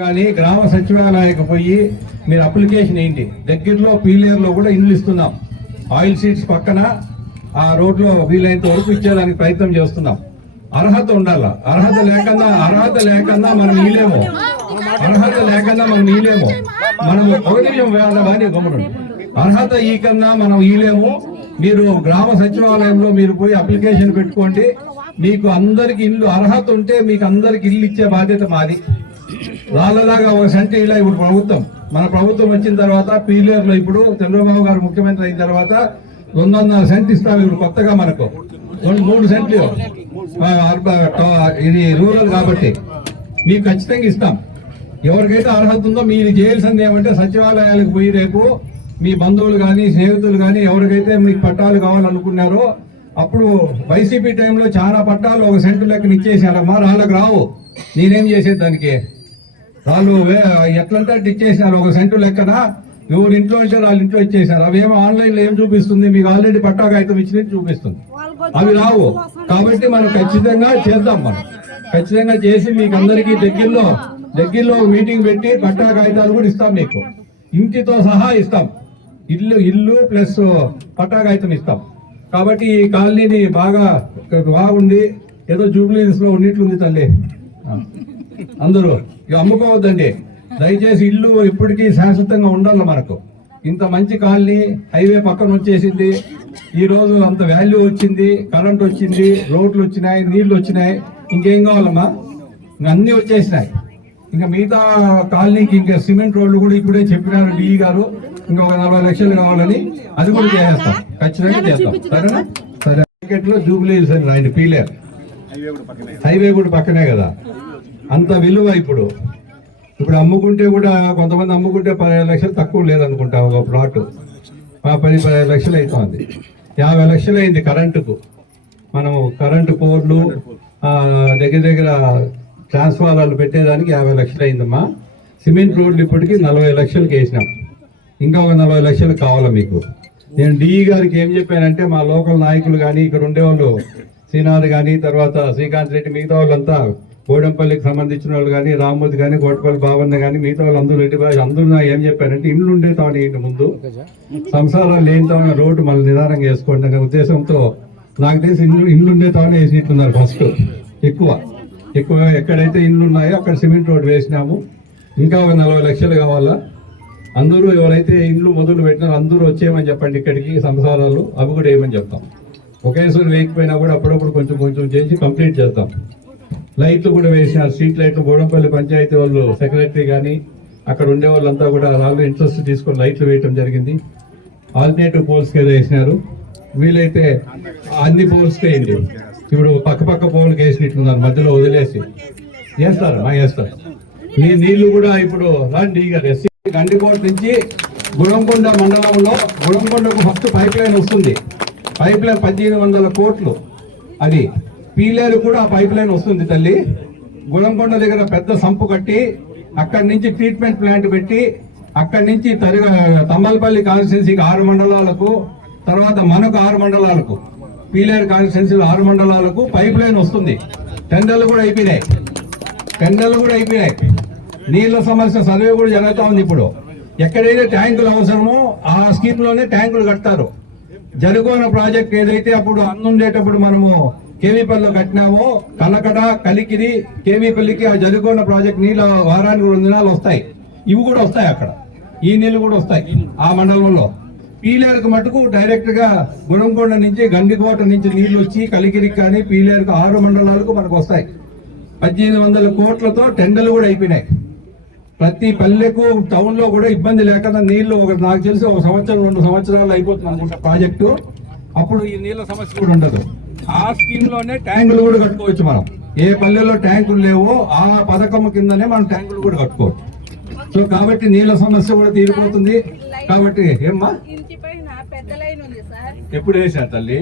కానీ గ్రామ సచివాలయానికి పోయి మీరు అప్లికేషన్ ఏంటి దగ్గరలో పీలేరులో కూడా ఇండ్లు ఇస్తున్నాం. ఆయిల్ సీడ్స్ పక్కన ఆ రోడ్లో వీలైనంత వరకు ఇచ్చేదానికి ప్రయత్నం చేస్తున్నాం. అర్హత ఉండాలా. అర్హత లేకన్నా మనం ఈలేము. మనం ఒక నిమిషం వేయాలని గమనం. అర్హత ఈ కన్నా మనం ఈలేము. మీరు గ్రామ సచివాలయంలో మీరు పోయి అప్లికేషన్ పెట్టుకోండి. మీకు అందరికి ఇల్లు అర్హత ఉంటే మీకు అందరికి ఇల్లు ఇచ్చే బాధ్యత మాది. వాళ్ళలాగా ఒక సెంట్ ఇలా ఇప్పుడు మన ప్రభుత్వం వచ్చిన తర్వాత పీలేరులో ఇప్పుడు చంద్రబాబు గారు ముఖ్యమంత్రి అయిన తర్వాత 200 సెంట్ ఇస్తాం. ఇప్పుడు కొత్తగా మనకు 3 సెంట్లు ఇది రూరల్ కాబట్టి మీకు ఖచ్చితంగా ఇస్తాం. ఎవరికైతే అర్హత ఉందో మీరు చేయాల్సింది ఏమంటే సచివాలయాలకు పోయి రేపు మీ బంధువులు కానీ స్నేహితులు కానీ ఎవరికైతే మీకు పట్టాలు కావాలనుకున్నారో అప్పుడు వైసీపీ టైంలో చాలా పట్టాలు 1 సెంటు లెక్కన ఇచ్చేసారమ్మా. వాళ్ళకి రావు. నేనేం చేసేది దానికి? వాళ్ళు ఎట్లంటే ఇచ్చేసినారు 1 సెంటు లెక్కన. ఎవరి ఇంట్లో అంటే వాళ్ళ ఇంట్లో ఇచ్చేసారు. అవేమో ఆన్లైన్లో ఏం చూపిస్తుంది? మీకు ఆల్రెడీ పట్టా కాగితం ఇచ్చినట్టు చూపిస్తుంది. అవి రావు. కాబట్టి మనం ఖచ్చితంగా చేద్దాం. మనం ఖచ్చితంగా చేసి మీకు అందరికీ దగ్గరలో మీటింగ్ పెట్టి పట్టా కాగితాలు కూడా ఇస్తాం. మీకు ఇంటితో సహా ఇస్తాం. ఇల్లు ప్లస్ పట్టా కాగితం ఇస్తాం. కాబట్టి ఈ కాలనీని బాగుంది. ఏదో జూబ్లీస్ లో ఉన్నట్లుంది తల్లి. అందరూ అమ్ముకోవద్దండి దయచేసి. ఇల్లు ఎప్పటికీ శాశ్వతంగా ఉండాలి మనకు. ఇంత మంచి కాలనీ హైవే పక్కన వచ్చేసింది. ఈ రోజు అంత వాల్యూ వచ్చింది, కరెంట్ వచ్చింది, రోడ్లు వచ్చినాయి, నీళ్లు వచ్చినాయి. ఇంకేం కావాలమ్మా? అన్ని వచ్చేసినాయి. ఇంకా మిగతా కాలనీకి ఇంకా సిమెంట్ రోడ్లు కూడా ఇప్పుడే చెప్పినారు డిఈ గారు. ఇంకొక 40 లక్షలు కావాలని అది కూడా చేస్తాం. ఖచ్చితంగా చేస్తాం. సరేనా? సరే. మార్కెట్లో జూబ్లీస్ అని రాయండి. పీలేరు హైవే కూడా పక్కనే కదా. అంత విలువ ఇప్పుడు అమ్ముకుంటే కూడా కొంతమంది అమ్ముకుంటే 15 లక్షలు తక్కువ లేదనుకుంటా. ఒక ప్లాట్ 10-15 లక్షలు అవుతుంది. 50 లక్షలు అయింది కరెంటుకు. మనము కరెంటు పోర్లు దగ్గర ట్రాన్స్ఫార్మర్లు పెట్టేదానికి 50 లక్షలు అయిందమ్మా. సిమెంట్ రోడ్లు ఇప్పటికీ 40 లక్షలకు వేసినాం. ఇంకా ఒక 40 లక్షలు కావాలా మీకు? నేను డిఈ గారికి ఏం చెప్పానంటే మా లోకల్ నాయకులు కానీ ఇక్కడ ఉండేవాళ్ళు శ్రీనాథ్ కానీ తర్వాత శ్రీకాంత్ రెడ్డి మిగతా వాళ్ళంతా గోడంపల్లికి సంబంధించిన వాళ్ళు కానీ రామ్మూర్తి కానీ కోటపల్లి బాబన్న కానీ మిగతా వాళ్ళు అందరూ రెడ్డి బాగా అందరూ ఏం చెప్పారంటే ఇండ్లు ఉండే తాను ఇంటి ముందు సంసారాలు లేని తాను రోడ్డు మళ్ళీ నిదానంగా వేసుకోండి అనే ఉద్దేశంతో నాకు తెలిసి ఇండ్లు ఉండే తాను వేసినట్టున్నారు. ఫస్ట్ ఎక్కువ ఎక్కడైతే ఇండ్లు ఉన్నాయో అక్కడ సిమెంట్ రోడ్డు వేసినాము. ఇంకా ఒక 40 లక్షలు కావాలా. అందరూ ఎవరైతే ఇండ్లు మొదలు పెట్టినారో అందరూ వచ్చేయమని చెప్పండి ఇక్కడికి. సంసారాలు అవి కూడా వేయమని చెప్తాం. ఒకేసారి వేయకపోయినా కూడా అప్పుడప్పుడు కొంచెం చేసి కంప్లీట్ చేస్తాం. లైట్లు కూడా వేసినారు. స్ట్రీట్ లైట్లు గోడంపల్లి పంచాయతీ వాళ్ళు సెక్రటరీ కానీ అక్కడ ఉండే వాళ్ళంతా కూడా వాళ్ళు ఇంట్రెస్ట్ తీసుకొని లైట్లు వేయటం జరిగింది. ఆల్టర్నేటివ్ పోల్స్కి ఏదో వేసినారు. వీలైతే అన్ని పోల్స్కి వేయండి. ఇప్పుడు పక్క పోల్కి వేసినట్టున్నారు. మధ్యలో వదిలేసి వేస్తారు. నీళ్లు కూడా ఇప్పుడు రండి. ఎస్సీ గండికోట నుంచి గుడంకొండ మండలంలో గుడంకొండకు ఫస్ట్ పైప్ లైన్ వస్తుంది. పైప్ లైన్ 1800 కోట్లు. అది పీలేరు కూడా ఆ పైప్ లైన్ వస్తుంది తల్లి. గుడంకొండ దగ్గర పెద్ద సంపు కట్టి అక్కడి నుంచి ట్రీట్మెంట్ ప్లాంట్ పెట్టి అక్కడి నుంచి తంబలపల్లి కాన్స్టిట్యున్సీకి 6 మండలాలకు తర్వాత మనకు 6 మండలాలకు పీలేరు కాన్స్టిట్యున్సీ 6 మండలాలకు పైప్ లైన్ వస్తుంది. టెండర్లు కూడా అయిపోయినాయి. నీళ్ల సమస్య సర్వే కూడా జరుగుతూ ఉంది. ఇప్పుడు ఎక్కడైతే ట్యాంకులు అవసరమో ఆ స్కీమ్ లోనే ట్యాంకులు కడతారు. జరుగున ప్రాజెక్ట్ ఏదైతే అప్పుడు అందుండేటప్పుడు మనము కేవీపల్లిలో కట్టినామో కలకడ కలికిరి కేవీపల్లికి ఆ జరుగున ప్రాజెక్ట్ నీళ్ళ వారానికి 2 దినాలు వస్తాయి. ఇవి కూడా వస్తాయి. అక్కడ ఈ నీళ్లు కూడా వస్తాయి ఆ మండలంలో. పీలేరుకు మటుకు డైరెక్ట్ గా గుణంకొండ నుంచి గండికోట నుంచి నీళ్లు వచ్చి కలికిరికి కానీ పీలేరుకు 6 మండలాలకు మనకు వస్తాయి. 1800 కోట్లతో టెండర్లు కూడా అయిపోయినాయి. ప్రతి పల్లెకు టౌన్ లో కూడా ఇబ్బంది లేకుండా నీళ్లు నాకు తెలిసి 1 సంవత్సరం 2 సంవత్సరాలు అయిపోతుంది అనుకుంటా ప్రాజెక్టు. అప్పుడు ఈ నీళ్ల సమస్య కూడా ఉండదు. ఆ స్కీమ్ లోనే ట్యాంకులు కూడా కట్టుకోవచ్చు. మనం ఏ పల్లెల్లో ట్యాంకులు లేవో ఆ పథకం కిందనే మనం ట్యాంకులు కూడా కట్టుకోవచ్చు. సో కాబట్టి నీళ్ల సమస్య కూడా తీరిపోతుంది. కాబట్టి ఏమ్మా ఎప్పుడు వేసారు తల్లి?